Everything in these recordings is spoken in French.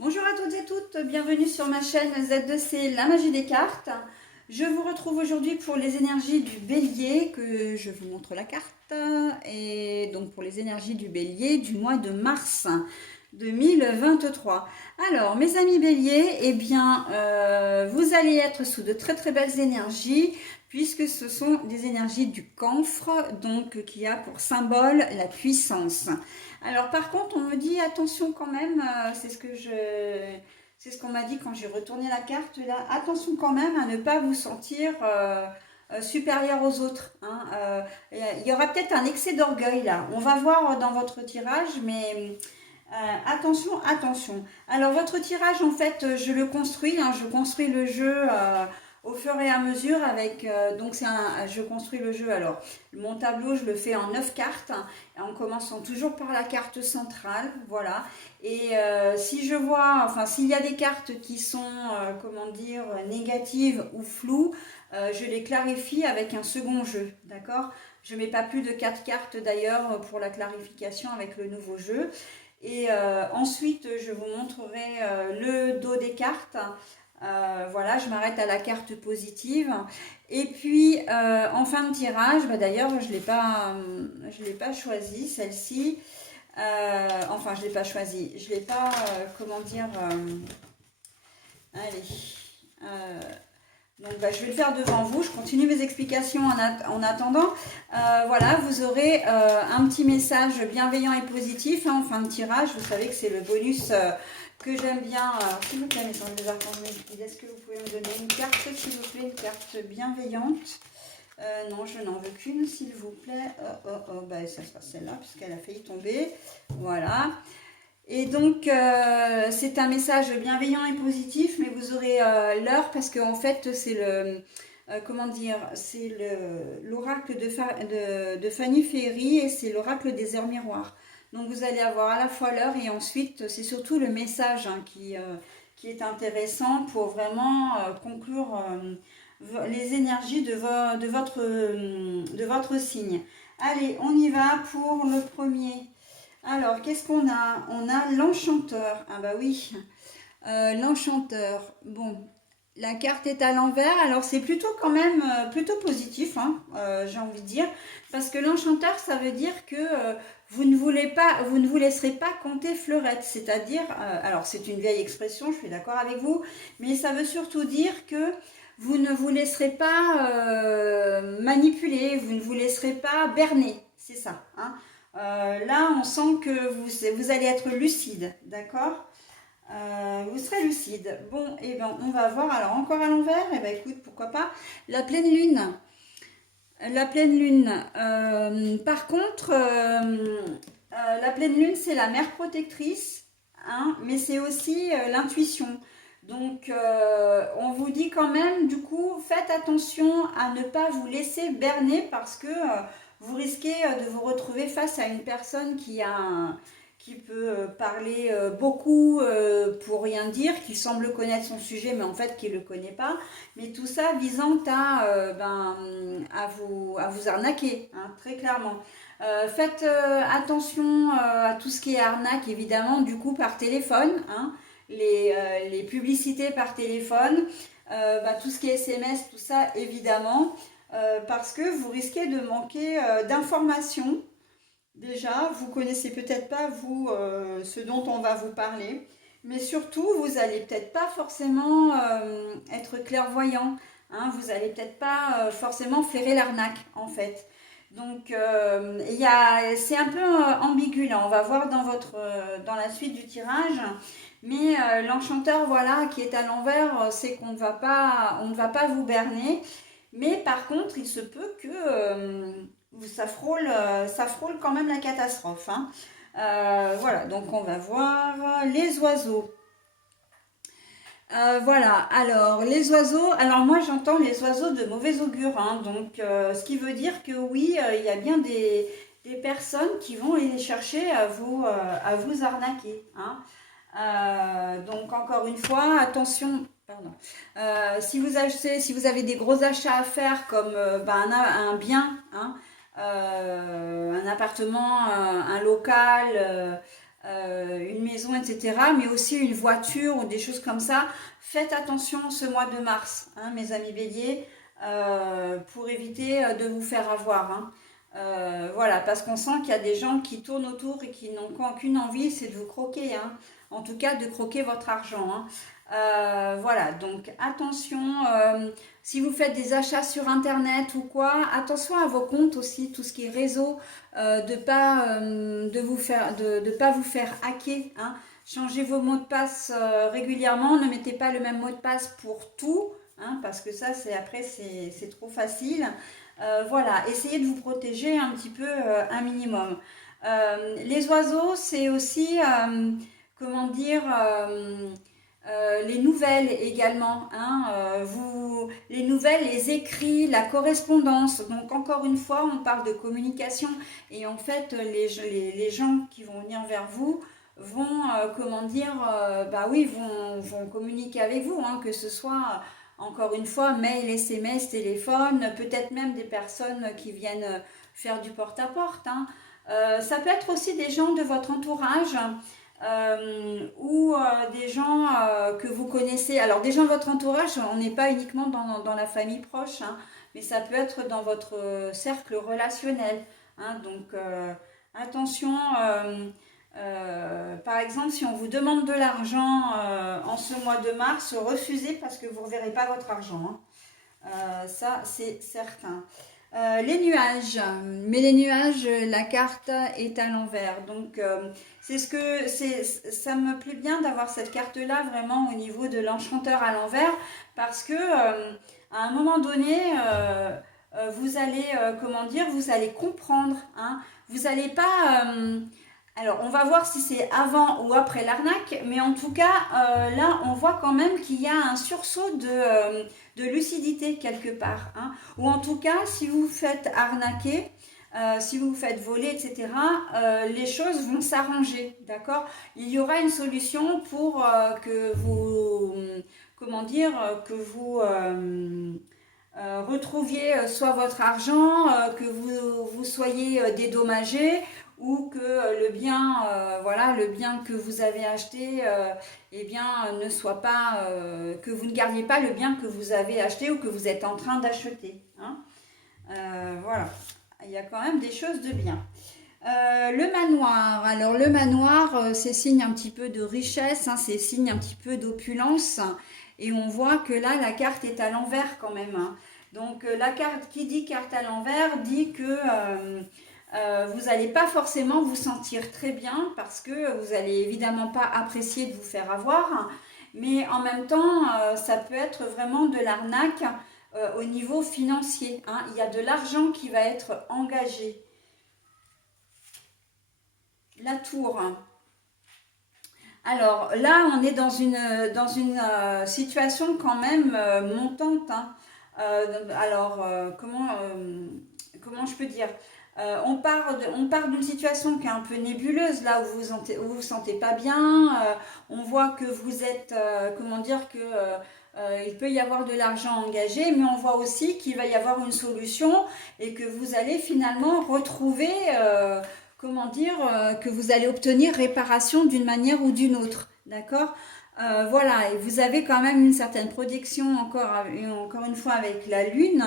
Bonjour à toutes et toutes, bienvenue sur ma chaîne Z2C, la magie des cartes. Je vous retrouve aujourd'hui pour les énergies du bélier, que je vous montre la carte, et donc pour les énergies du bélier du mois de mars 2023. Alors mes amis béliers, eh bien vous allez être sous de très très belles énergies, puisque ce sont des énergies du camphre, donc qui a pour symbole la puissance. Alors par contre, on me dit attention quand même, c'est ce qu'on m'a dit quand j'ai retourné la carte là. Attention quand même à ne pas vous sentir supérieur aux autres, hein. Il y aura peut-être un excès d'orgueil là. On va voir dans votre tirage, mais attention, attention. Alors votre tirage, en fait, je le construis, hein, je construis le jeu au fur et à mesure avec, donc je construis le jeu. Alors mon tableau, je le fais en 9 cartes, hein, en commençant toujours par la carte centrale, voilà. Et si je vois, enfin s'il y a des cartes qui sont, comment dire, négatives ou floues, je les clarifie avec un second jeu, d'accord? Je mets pas plus de 4 cartes d'ailleurs pour la clarification avec le nouveau jeu. Et ensuite, je vous montrerai le dos des cartes. Voilà, je m'arrête à la carte positive. Et puis, en fin de tirage, bah, d'ailleurs, je l'ai pas choisie, celle-ci. Enfin, je ne l'ai pas choisie. Je ne l'ai pas, comment dire... allez. Euh, donc bah, je vais le faire devant vous, je continue mes explications en attendant. Voilà, vous aurez un petit message bienveillant et positif, hein, en fin de tirage. Vous savez que c'est le bonus que j'aime bien. S'il vous plaît, mes anges des archanges, est-ce que vous pouvez me donner une carte, s'il vous plaît, une carte bienveillante? Non, je n'en veux qu'une, s'il vous plaît. Bah, ça sera celle-là, puisqu'elle a failli tomber. Voilà. Et donc, c'est un message bienveillant et positif, mais vous aurez l'heure parce qu'en fait, c'est comment dire, c'est l'oracle de Fanny Ferry et c'est l'oracle des heures miroirs. Donc, vous allez avoir à la fois l'heure et ensuite, c'est surtout le message, hein, qui est intéressant pour vraiment conclure les énergies de votre signe. Allez, on y va pour le premier. Alors, qu'est-ce qu'on a? On a l'enchanteur. Ah bah oui, l'enchanteur. Bon, la carte est à l'envers. Alors, c'est plutôt quand même plutôt positif, hein, j'ai envie de dire. Parce que l'enchanteur, ça veut dire que vous ne vous laisserez pas compter fleurette. C'est-à-dire, alors c'est une vieille expression, je suis d'accord avec vous, mais ça veut surtout dire que vous ne vous laisserez pas manipuler, vous ne vous laisserez pas berner. C'est ça, hein. Là, on sent que vous allez être lucide, d'accord? Vous serez lucide. Bon, et ben, on va voir. Alors, encore à l'envers, et ben, écoute, pourquoi pas. La pleine lune. La pleine lune. Par contre, la pleine lune, c'est la mère protectrice, hein, mais c'est aussi l'intuition. Donc, on vous dit quand même, du coup, faites attention à ne pas vous laisser berner parce que vous risquez de vous retrouver face à une personne qui peut parler beaucoup pour rien dire, qui semble connaître son sujet, mais en fait qui ne le connaît pas. Mais tout ça visant à vous arnaquer, hein, très clairement. Faites attention à tout ce qui est arnaque, évidemment, du coup par téléphone, hein, les publicités par téléphone, tout ce qui est SMS, tout ça, évidemment, parce que vous risquez de manquer d'informations. Déjà, vous connaissez peut-être pas, vous, ce dont on va vous parler, mais surtout, vous allez peut-être pas forcément être clairvoyant, hein, vous allez peut-être pas forcément flairer l'arnaque, en fait. Donc, c'est un peu ambigu, là, on va voir dans la suite du tirage, mais l'enchanteur, voilà, qui est à l'envers, c'est on ne va pas vous berner, mais par contre, il se peut que ça frôle quand même la catastrophe, hein. Voilà, donc on va voir les oiseaux. Voilà, alors les oiseaux, alors moi j'entends les oiseaux de mauvais augure, hein, donc ce qui veut dire que oui, il y a bien des personnes qui vont aller chercher à vous arnaquer, hein. Donc encore une fois, attention, pardon. Si vous avez des gros achats à faire comme un bien, hein, un appartement, un local, une maison, etc., mais aussi une voiture ou des choses comme ça. Faites attention ce mois de mars, hein, mes amis béliers, pour éviter de vous faire avoir. Hein. Voilà, parce qu'on sent qu'il y a des gens qui tournent autour et qui n'ont qu'une envie, c'est de vous croquer. Hein. En tout cas, de croquer votre argent. Hein. Voilà, donc attention, si vous faites des achats sur internet ou quoi, attention à vos comptes aussi, tout ce qui est réseau, de pas vous faire hacker. Hein. Changez vos mots de passe régulièrement, ne mettez pas le même mot de passe pour tout, hein, parce que ça c'est trop facile. Voilà, essayez de vous protéger un petit peu, un minimum. Les oiseaux, c'est aussi, comment dire, les nouvelles également, hein, les nouvelles, les écrits, la correspondance. Donc encore une fois, on parle de communication et en fait, les gens qui vont venir vers vous vont, comment dire, bah oui, vont communiquer avec vous, hein, que ce soit encore une fois mail, SMS, téléphone, peut-être même des personnes qui viennent faire du porte-à-porte. Hein. Ça peut être aussi des gens de votre entourage. Ou des gens que vous connaissez. Alors des gens de votre entourage, on n'est pas uniquement dans la famille proche, hein, mais ça peut être dans votre cercle relationnel. Hein, donc attention, par exemple, si on vous demande de l'argent en ce mois de mars, refusez parce que vous ne reverrez pas votre argent. Hein. Ça, c'est certain. Les nuages, mais les nuages, la carte est à l'envers. Donc, ça me plaît bien d'avoir cette carte-là vraiment au niveau de l'enchanteur à l'envers parce que à un moment donné, vous allez, comment dire, vous allez comprendre. Hein, vous n'allez pas. Alors, on va voir si c'est avant ou après l'arnaque, mais en tout cas, là, on voit quand même qu'il y a un sursaut de lucidité quelque part. Hein. Ou en tout cas, si vous vous faites arnaquer, si vous vous faites voler, etc., les choses vont s'arranger, d'accord? Il y aura une solution pour que vous, comment dire, que vous retrouviez soit votre argent, que vous soyez dédommagé, ou que le bien, voilà, le bien que vous avez acheté, eh bien, ne soit pas, que vous ne gardiez pas le bien que vous avez acheté ou que vous êtes en train d'acheter. Hein. Voilà, il y a quand même des choses de bien. Le manoir, alors le manoir, c'est signe un petit peu de richesse, hein, c'est signe un petit peu d'opulence, et on voit que là, la carte est à l'envers quand même. Hein. Donc, la carte qui dit carte à l'envers dit que vous n'allez pas forcément vous sentir très bien parce que vous n'allez évidemment pas apprécier de vous faire avoir, mais en même temps, ça peut être vraiment de l'arnaque au niveau financier. Hein. Il y a de l'argent qui va être engagé. La tour. Alors là, on est dans une situation quand même montante. Hein. Comment je peux dire? On part d'une situation qui est un peu nébuleuse, là où vous sentez pas bien. On voit que vous êtes, comment dire, que il peut y avoir de l'argent engagé, mais on voit aussi qu'il va y avoir une solution et que vous allez finalement retrouver, comment dire, que vous allez obtenir réparation d'une manière ou d'une autre. D'accord? Voilà, et vous avez quand même une certaine protection encore une fois avec la lune.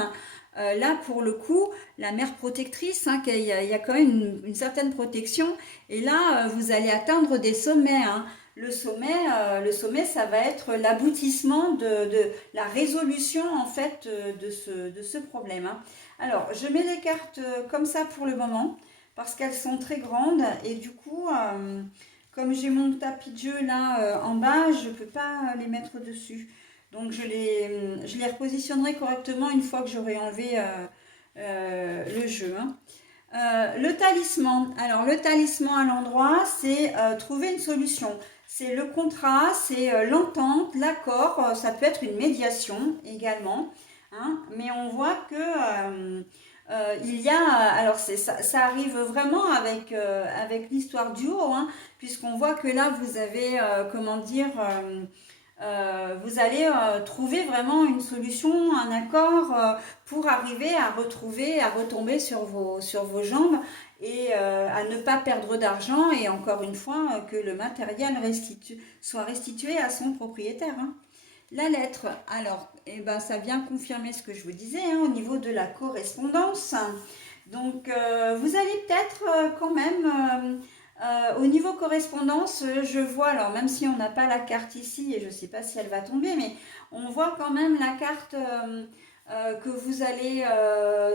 Là, pour le coup, la mère protectrice, hein, il y a quand même une certaine protection. Et là, vous allez atteindre des sommets. Hein. Le sommet, ça va être l'aboutissement de la résolution en fait de ce problème. Hein. Alors, je mets les cartes comme ça pour le moment parce qu'elles sont très grandes et du coup, comme j'ai mon tapis de jeu là en bas, je ne peux pas les mettre dessus. Donc je les repositionnerai correctement une fois que j'aurai enlevé le jeu. Hein. Le talisman. Alors le talisman à l'endroit, c'est trouver une solution. C'est le contrat, c'est l'entente, l'accord. Ça peut être une médiation également. Hein, mais on voit que il y a, alors ça arrive vraiment avec l'histoire du haut, hein, puisqu'on voit que là vous avez, comment dire, vous allez trouver vraiment une solution, un accord pour arriver à retrouver, à retomber sur vos jambes et à ne pas perdre d'argent et encore une fois que le matériel soit restitué à son propriétaire, hein. La lettre, alors, eh ben, ça vient confirmer ce que je vous disais hein, au niveau de la correspondance. Donc, vous allez peut-être quand même, au niveau correspondance, je vois, alors même si on n'a pas la carte ici, et je ne sais pas si elle va tomber, mais on voit quand même la carte que vous allez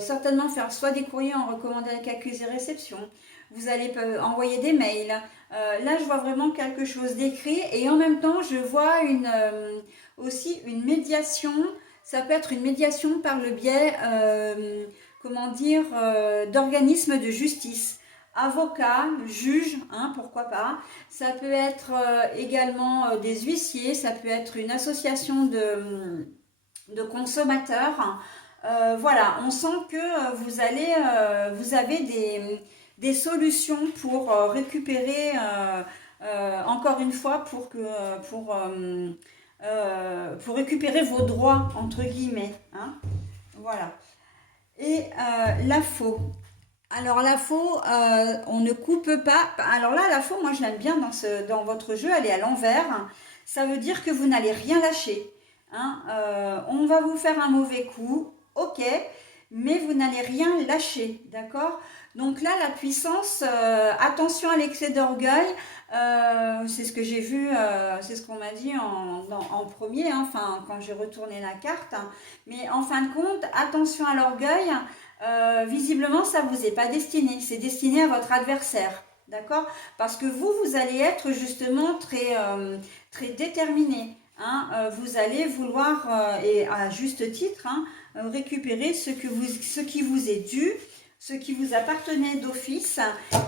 certainement faire soit des courriers en recommandé avec accusé réception, vous allez envoyer des mails. Là, je vois vraiment quelque chose d'écrit et en même temps, je vois aussi une médiation. Ça peut être une médiation par le biais, comment dire, d'organismes de justice. Avocat, juge, hein, pourquoi pas. Ça peut être également des huissiers, ça peut être une association de consommateurs. Voilà, on sent que vous avez des solutions pour récupérer, encore une fois, pour récupérer vos droits, entre guillemets, hein. Voilà. Et la faux. Alors la faux, on ne coupe pas. Alors là, la faux, moi je l'aime bien dans votre jeu, elle est à l'envers. Ça veut dire que vous n'allez rien lâcher, hein. On va vous faire un mauvais coup, ok, mais vous n'allez rien lâcher, d'accord? Donc là, la puissance, attention à l'excès d'orgueil, c'est ce que j'ai vu, c'est ce qu'on m'a dit en premier, hein, enfin quand j'ai retourné la carte. Hein. Mais en fin de compte, attention à l'orgueil. Visiblement, ça ne vous est pas destiné. C'est destiné à votre adversaire. D'accord? Parce que vous allez être justement très déterminé. Hein. Vous allez vouloir, et à juste titre, hein, récupérer ce qui vous est dû, ce qui vous appartenait d'office,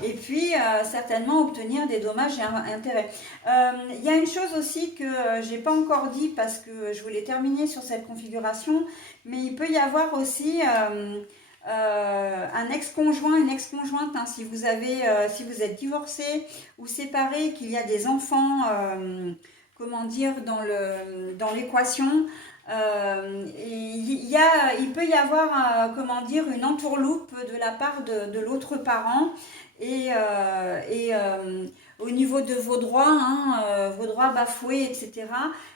et puis certainement obtenir des dommages et intérêts. Il y a une chose aussi que je n'ai pas encore dit parce que je voulais terminer sur cette configuration, mais il peut y avoir aussi un ex-conjoint, une ex-conjointe, hein, si vous êtes divorcé ou séparé, qu'il y a des enfants, comment dire, dans l'équation, il peut y avoir, comment dire, une entourloupe de la part de l'autre parent et au niveau de vos droits, hein, vos droits bafoués, etc.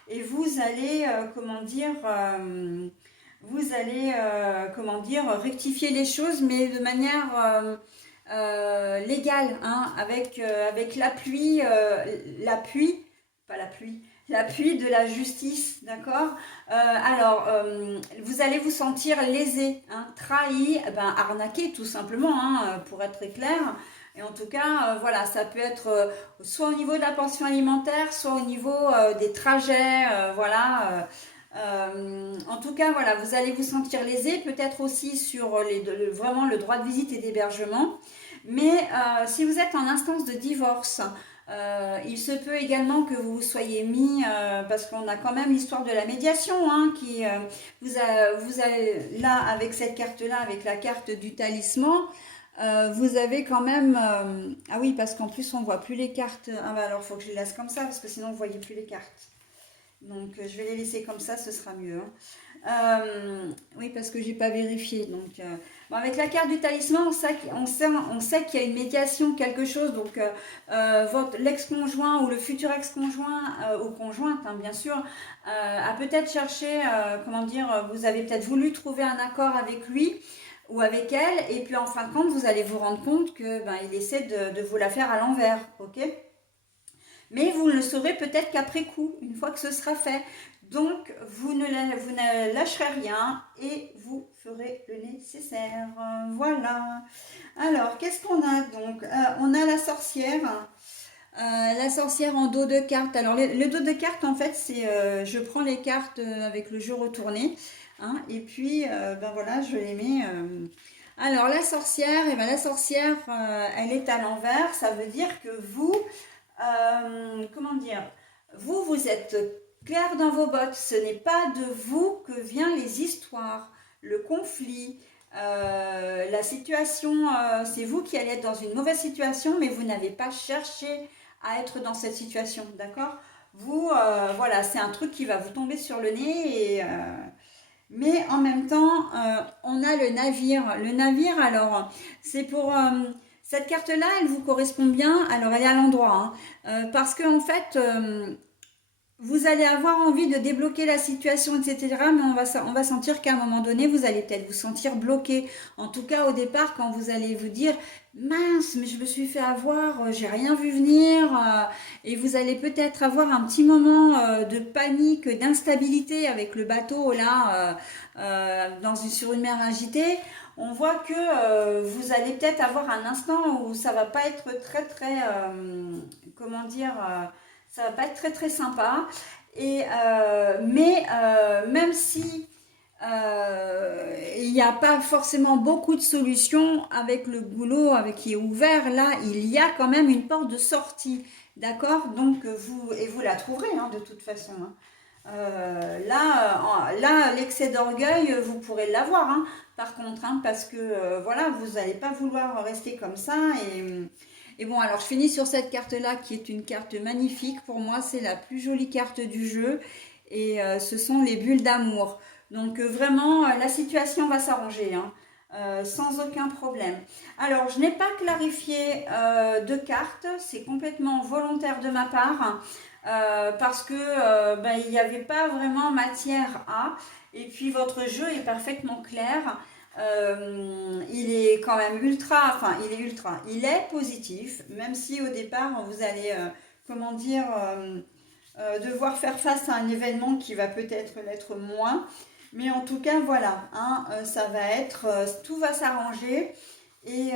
Et vous allez, comment dire, rectifier les choses, mais de manière légale, hein, avec l'appui de la justice, d'accord. Vous allez vous sentir lésé, hein, trahi, arnaqué tout simplement, hein, pour être très clair. Et en tout cas, voilà, ça peut être soit au niveau de la pension alimentaire, soit au niveau des trajets, voilà. En tout cas, voilà, vous allez vous sentir lésé, peut-être aussi sur vraiment le droit de visite et d'hébergement. Mais si vous êtes en instance de divorce, il se peut également que vous soyez mis, parce qu'on a quand même l'histoire de la médiation, hein, qui vous avez là, avec cette carte-là, avec la carte du talisman, vous avez quand même... ah oui, parce qu'en plus, on ne voit plus les cartes. Ah bah alors, il faut que je les laisse comme ça, parce que sinon, vous ne voyez plus les cartes. Donc, je vais les laisser comme ça, ce sera mieux. Hein. Oui, parce que j'ai pas vérifié. Donc, bon, avec la carte du talisman, on sait qu'il y a une médiation, quelque chose. Donc, l'ex-conjoint ou le futur ex-conjoint ou conjointe, hein, bien sûr, a peut-être cherché, comment dire, vous avez peut-être voulu trouver un accord avec lui ou avec elle, et puis en fin de compte, vous allez vous rendre compte que il essaie de vous la faire à l'envers, ok? Mais vous ne le saurez peut-être qu'après coup, une fois que ce sera fait. Donc, vous ne lâcherez rien et vous ferez le nécessaire. Voilà. Alors, qu'est-ce qu'on a donc? On a la sorcière. La sorcière en dos de cartes. Alors, le dos de cartes, en fait, c'est je prends les cartes avec le jeu retourné. Hein, et puis, voilà, je les mets... Alors, la sorcière, la sorcière, elle est à l'envers. Ça veut dire que vous... comment dire, vous êtes clair dans vos bottes, ce n'est pas de vous que viennent les histoires, le conflit, la situation, c'est vous qui allez être dans une mauvaise situation, mais vous n'avez pas cherché à être dans cette situation, d'accord? vous, voilà, c'est un truc qui va vous tomber sur le nez et... mais en même temps, on a le navire. Le navire, alors, c'est pour... cette carte-là, elle vous correspond bien. Alors, elle est à l'endroit. Hein, parce que en fait, vous allez avoir envie de débloquer la situation, etc. Mais on va sentir qu'à un moment donné, vous allez peut-être vous sentir bloqué. En tout cas, au départ, quand vous allez vous dire, mince, mais je me suis fait avoir, j'ai rien vu venir. Et vous allez peut-être avoir un petit moment de panique, d'instabilité avec le bateau là, sur une mer agitée. On voit que vous allez peut-être avoir un instant où ça va pas être très, comment dire, ça va pas être très sympa. Et, même si il n'y a pas forcément beaucoup de solutions avec le boulot qui est ouvert, là, il y a quand même une porte de sortie. D'accord? Donc, vous la trouverez hein, de toute façon. Hein. Là, l'excès d'orgueil, vous pourrez l'avoir, hein, par contre, hein, parce que voilà, vous n'allez pas vouloir rester comme ça. Et bon, alors je finis sur cette carte-là qui est une carte magnifique. Pour moi, c'est la plus jolie carte du jeu. Et ce sont les bulles d'amour. Donc vraiment, la situation va s'arranger, hein, sans aucun problème. Alors, je n'ai pas clarifié de cartes. C'est complètement volontaire de ma part. Parce que il n'y avait pas vraiment matière à. Et puis, votre jeu est parfaitement clair. Il est quand même il est positif, même si au départ vous allez, comment dire, devoir faire face à un événement qui va peut-être l'être moins, mais en tout cas voilà, hein, ça va être, tout va s'arranger et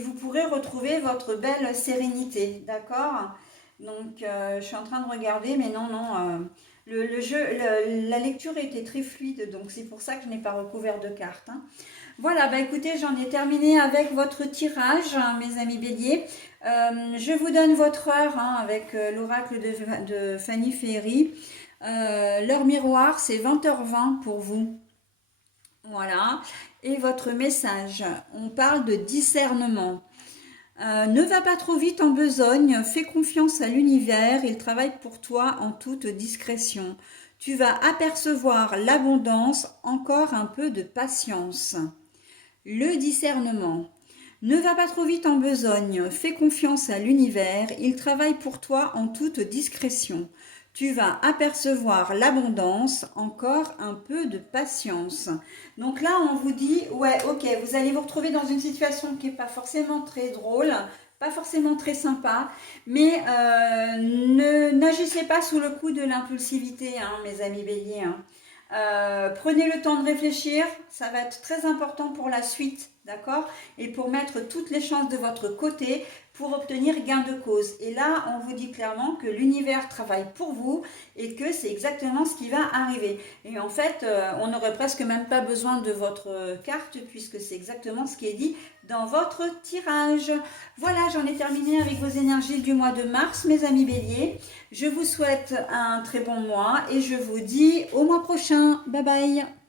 vous pourrez retrouver votre belle sérénité, d'accord? Donc je suis en train de regarder, mais non, la lecture était très fluide, donc c'est pour ça que je n'ai pas recouvert de cartes. Hein. Voilà, bah écoutez, j'en ai terminé avec votre tirage, hein, mes amis béliers. Je vous donne votre heure hein, avec l'oracle de Fanny Ferry. L'heure miroir, c'est 20h20 pour vous. Voilà. Et votre message, on parle de discernement. Ne va pas trop vite en besogne, fais confiance à l'univers, il travaille pour toi en toute discrétion. Tu vas apercevoir l'abondance, encore un peu de patience. Le discernement. Ne va pas trop vite en besogne, fais confiance à l'univers, il travaille pour toi en toute discrétion. Tu vas apercevoir l'abondance, encore un peu de patience. Donc là, on vous dit, ouais, ok, vous allez vous retrouver dans une situation qui n'est pas forcément très drôle, pas forcément très sympa, mais n'agissez pas sous le coup de l'impulsivité, hein, mes amis béliers. Hein. Prenez le temps de réfléchir, ça va être très important pour la suite, d'accord? Et pour mettre toutes les chances de votre côté pour obtenir gain de cause. Et là, on vous dit clairement que l'univers travaille pour vous et que c'est exactement ce qui va arriver. Et en fait, on n'aurait presque même pas besoin de votre carte puisque c'est exactement ce qui est dit dans votre tirage. Voilà, j'en ai terminé avec vos énergies du mois de mars, mes amis béliers. Je vous souhaite un très bon mois et je vous dis au mois prochain. Bye bye.